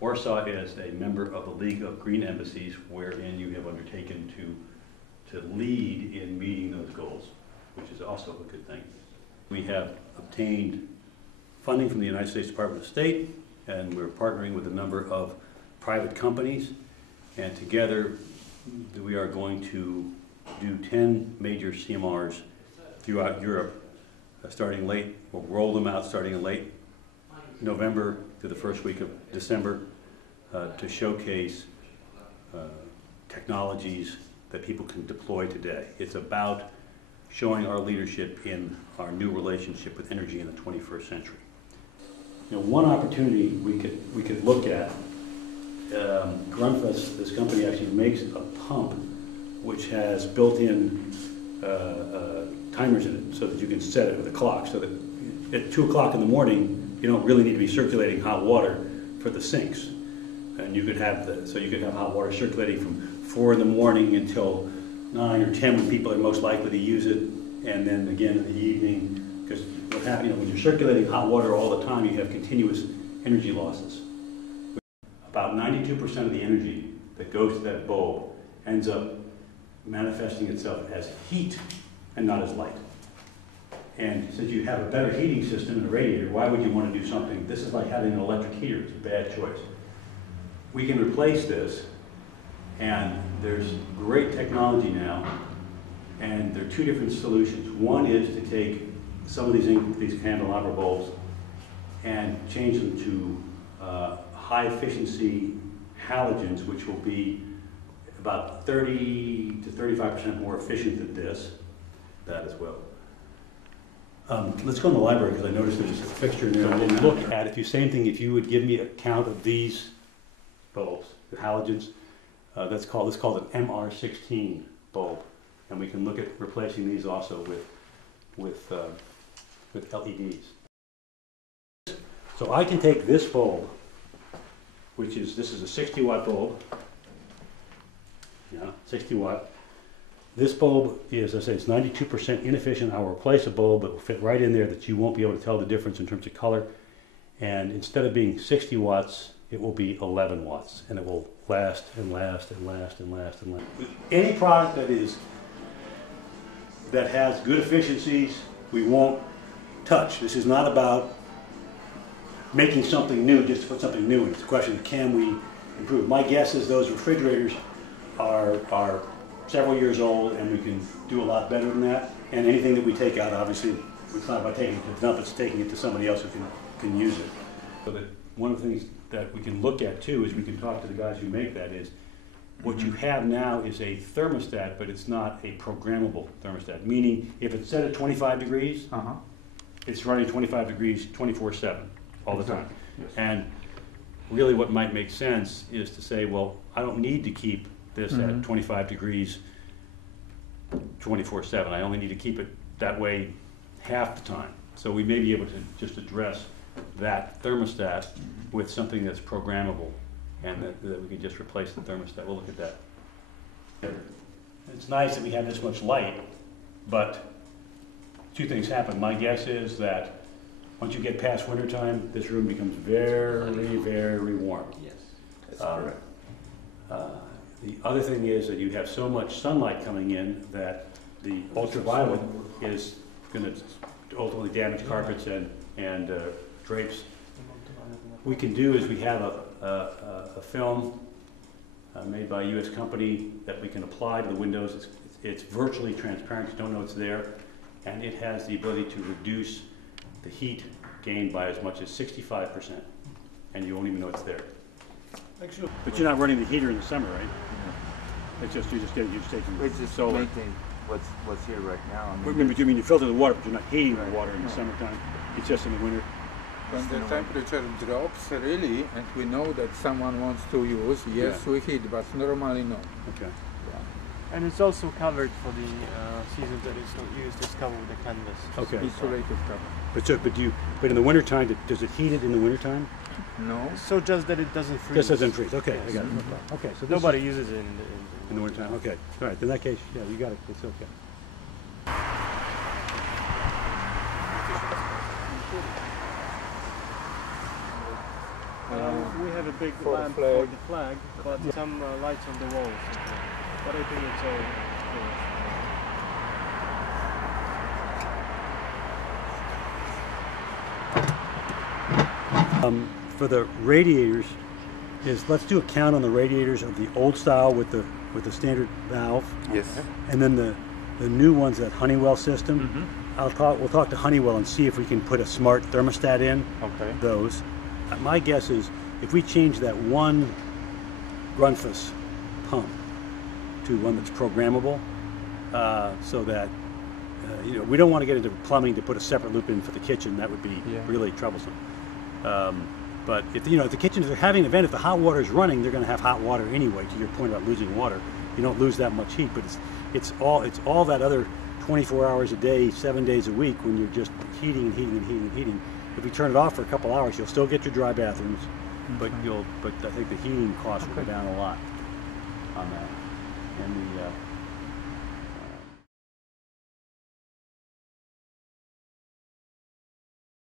Warsaw is a member of the League of Green Embassies, wherein you have undertaken to lead in meeting those goals, which is also a good thing. We have obtained funding from the United States Department of State, and we're partnering with a number of private companies, and together we are going to do 10 major CMRs throughout Europe, starting late. We'll roll them out starting in late November to the first week of December to showcase technologies that people can deploy today. It's about showing our leadership in our new relationship with energy in the 21st century. You know, one opportunity we could look at, Grundfos, this company actually makes a pump which has built-in timers in it so that you can set it with a clock, so that at 2 o'clock in the morning you don't really need to be circulating hot water for the sinks, and you could have hot water circulating from 4 in the morning until 9 or 10 when people are most likely to use it, and then again in the evening, because what happens, when you're circulating hot water all the time, you have continuous energy losses. About 92% of the energy that goes to that bulb ends up manifesting itself as heat and not as light. And since you have a better heating system and a radiator, why would you want to do something? This is like having an electric heater. It's a bad choice. We can replace this, and there's great technology now, and there are 2 different solutions. One is to take some of these candelabra bulbs and change them to high efficiency halogens, which will be about 30 to 35% more efficient than this. That as well. Let's go in the library, because I noticed there's a fixture in there I didn't look at. Same thing, if you would give me a count of these bulbs, the halogens, let's call it an MR16 bulb, and we can look at replacing these also with LEDs. So I can take this bulb, this is a 60 watt bulb, 60 watt. This bulb is, as I say, it's 92% inefficient. I'll replace a bulb that will fit right in there that you won't be able to tell the difference in terms of color. And instead of being 60 watts, it will be 11 watts. And it will last and last and last and last and last. Any product that has good efficiencies, we won't touch. This is not about making something new just to put something new in. It's a question of, can we improve? My guess is those refrigerators are several years old, and we can do a lot better than that. And anything that we take out, obviously, it's not about taking it to the dump, it's taking it to somebody else who can use it. So that one of the things that we can look at too is we can talk to the guys who make that is, what you have now is a thermostat, but it's not a programmable thermostat. Meaning, if it's set at 25 degrees, it's running 25 degrees 24/7 all the time. Yes. And really what might make sense is to say, well, I don't need to keep this at 25 degrees 24/7. I only need to keep it that way half the time. So we may be able to just address that thermostat with something that's programmable, and that we can just replace the thermostat. We'll look at that. It's nice that we have this much light, but 2 things happen. My guess is that once you get past wintertime, this room becomes very, very warm. Yes, that's correct. The other thing is that you have so much sunlight coming in that the ultraviolet is going to ultimately damage carpets and drapes. What we can do is we have a film made by a U.S. company that we can apply to the windows. It's virtually transparent, you don't know it's there, and it has the ability to reduce the heat gain by as much as 65%, and you won't even know it's there. But you're not running the heater in the summer, right? It's just you're just taking solar. Maintain what's here right now. But you mean you filter the water, but you're not heating the water in the summertime. It's just in the winter. When the temperature drops really, and we know that someone wants to use, yes, we heat, but normally no. Okay. And it's also covered for the seasons that it's not used. It's covered with a canvas. Okay. Insulated cover. But in the wintertime, does it heat it in the wintertime? No. So just that it doesn't freeze. Just doesn't freeze. Okay, Yes. I got it. No problem. Okay, so Nobody uses it in the wintertime. Okay. All right. In that case, yeah, you got it. It's okay. We have a big For the lamp flag. for the flag, but some lights on the walls. But I think it's all finished. For the radiators, let's do a count on the radiators of the old style with the standard valve, Yes. and then the new ones, that Honeywell system. Mm-hmm. We'll talk to Honeywell and see if we can put a smart thermostat in Okay. those. My guess is if we change that one Grundfos pump to one that's programmable, so that we don't want to get into plumbing to put a separate loop in for the kitchen. That would be really troublesome. But if the kitchen, if they're having an event, if the hot water is running, they're going to have hot water anyway. To your point about losing water, you don't lose that much heat, but it's all that other 24 hours a day, 7 days a week when you're just heating and heating and heating and heating. If we turn it off for a couple hours, you'll still get your dry bathrooms, but I think the heating costs will go down a lot on that. And